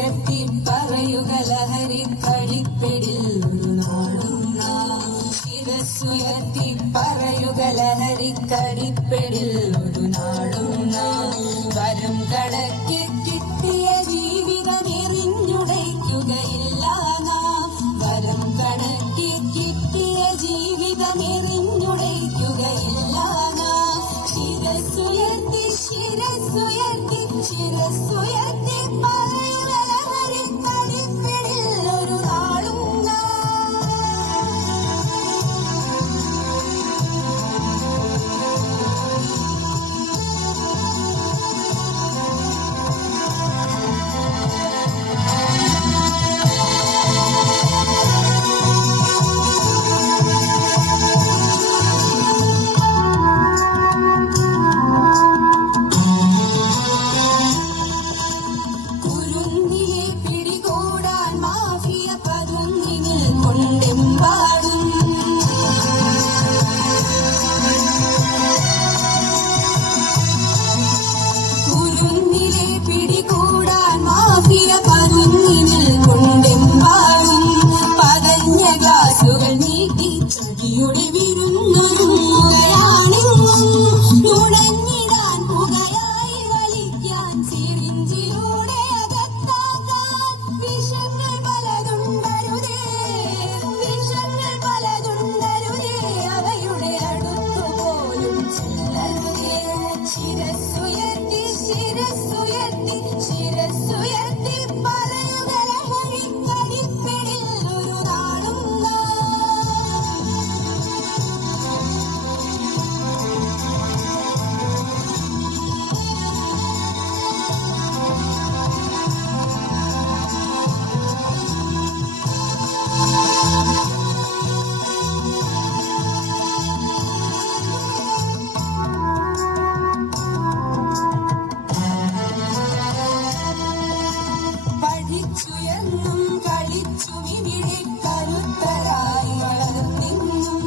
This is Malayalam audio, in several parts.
ശിരസ്സുയർത്തി പറയുക ലഹരി കളിപ്പെടിൽ ഒരു നാളും നാം. ശിരസ്സുയർത്തി പറയുക ലഹരി കളിപ്പെടിൽ ഒരു നാളും നാം. വരും കണക്ക് കിട്ടിയ ജീവിതം എറിഞ്ഞുടയ്ക്കുകയില്ല നാം. വരും കണക്ക് കിട്ടിയ ജീവിതം എറിഞ്ഞുടയ്ക്കുകയില്ല നാം. ശിരസ്സുയർത്തി ശിരസ്സുയർത്തി ശിരസ്സുയർത്തി പറയുക ലഹരി കളിപ്പെടിൽ ഒരു നാളും നാം. കുരുന്നിലെ പിടികൂടാൻ മാഫിയ പതുങ്ങി നിൽക്കൊണ്ടെമ്പാടും. കുരുന്നിലെ പിടികൂടാൻ മാഫിയ പതുങ്ങി നിൽക്കൊണ്ടെമ്പാടും. പതഞ്ഞ ഗ്ലാസുകൾ നീട്ടി ചതിയുടെ വിരുന്നൊരുങ്ങുകയാണെന്നും. നുണഞ്ഞിടാൻ പുകയായി വലിക്കാൻ സിറിഞ്ചിലൂടെ അകത്താക്കാൻ വിഷങ്ങൾ പലതുണ്ടരുതേ. വിഷങ്ങൾ പലതുണ്ടരുതേ. അവയുടെ അടുത്തുപോലും ചെല്ലരുതേ. ശിരസ്സുയർത്തി ശിരസ്സുയർത്തി ശിരസ്സുയർത്തി പറയുക ലഹരി കളിപ്പെടിൽ ഒരു നാളും നാം. പഠിച്ചുയെന്നും കളിച്ചും ഇവിടെ കരുത്തരായി വളർന്നെന്നും.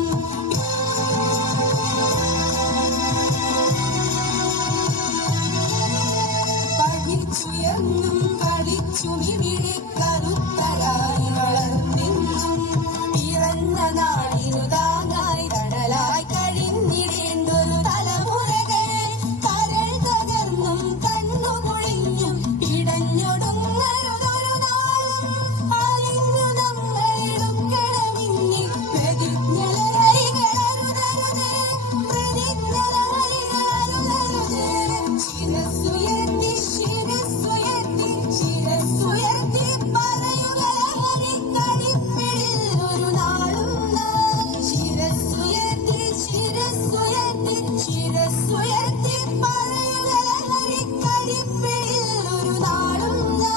പഠിച്ചുയെന്നും കളിച്ചും ഇവിടെ കരുത്തരായി വളർന്നെന്നും. പിറന്ന നാടിനു താങ്ങായി തണലായി കഴിഞ്ഞിടേണ്ടൊരു തലമുറകൾ കരൾ തകർന്നും കണ്ണുപൊഴിഞ്ഞും പിടഞ്ഞൊടുങ്ങരുതൊരു നാളും. അലിഞ്ഞു നമ്മളെടുക്കണമിന്നി പ്രതിജ്ഞലഹരികളരുതരുതേ. പ്രതിജ്ഞലഹരികളരുതരുതേ. ശിരസ്സുയർത്തി ശിരസ്സുയർത്തി ശിരസ്സുയർത്തി പറയുക ലഹരി കളിപ്പെടിൽ ഒരു നാളും നാം. ശിരസ്സുയർത്തി ശിരസ്സുയർത്തി ശിരസ്സുയർത്തി പറയുക ലഹരി കളിപ്പെടിൽ ഒരു നാളും നാം.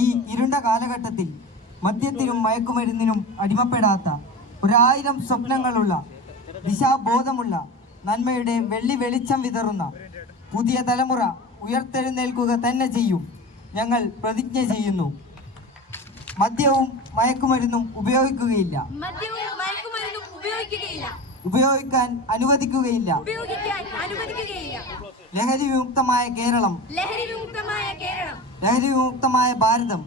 ഈ ഇരുണ്ട കാലഘട്ടത്തിൽ മദ്യത്തിനും മയക്കുമരുന്നിനും അടിമപ്പെടാത്ത 1000 സ്വപ്നങ്ങളുള്ള ദിശാബോധമുള്ള നന്മയുടെ വെള്ളി വെളിച്ചം വിതറുന്ന പുതിയ തലമുറ ഉയർത്തെഴുന്നേൽക്കുക തന്നെ ചെയ്യും. ഞങ്ങൾ പ്രതിജ്ഞ ചെയ്യുന്നു. മദ്യവും മയക്കുമരുന്നും ഉപയോഗിക്കുകയില്ല. ഉപയോഗിക്കാൻ അനുവദിക്കുകയില്ല. ലഹരി വിമുക്തമായ കേരളം. ലഹരി വിമുക്തമായ ഭാരതം.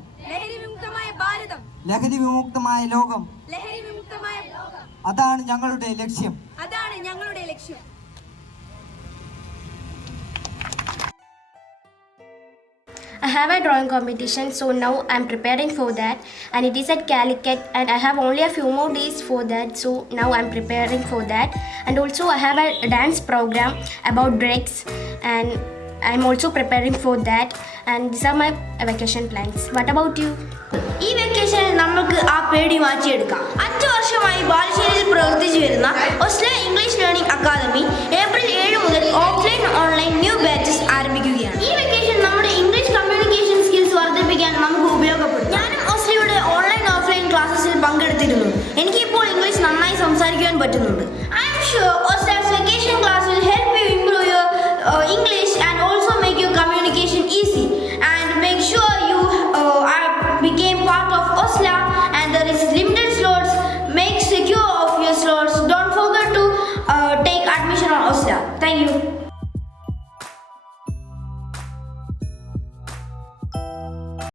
ലഹരി വിമുക്തമായ ലോകം. അതാണ് ഞങ്ങളുടെ ലക്ഷ്യം. I have a drawing competition, so now I'm preparing for that, and it is at Calicut, and I have only a few more days for that, so now I'm preparing for that. And also I have a dance program about drugs, and I'm also preparing for that, and these are my vacation plans. What about you? ഈ വെക്കേഷനിൽ നമുക്ക് ആ പേടി മാറ്റിയെടുക്കാം. 5 വർഷമായി ബാലുശ്ശേരിയിൽ പ്രവർത്തിച്ചു വരുന്ന ഒസ്ല ഇംഗ്ലീഷ് ലേണിംഗ് അക്കാദമി ഏപ്രിൽ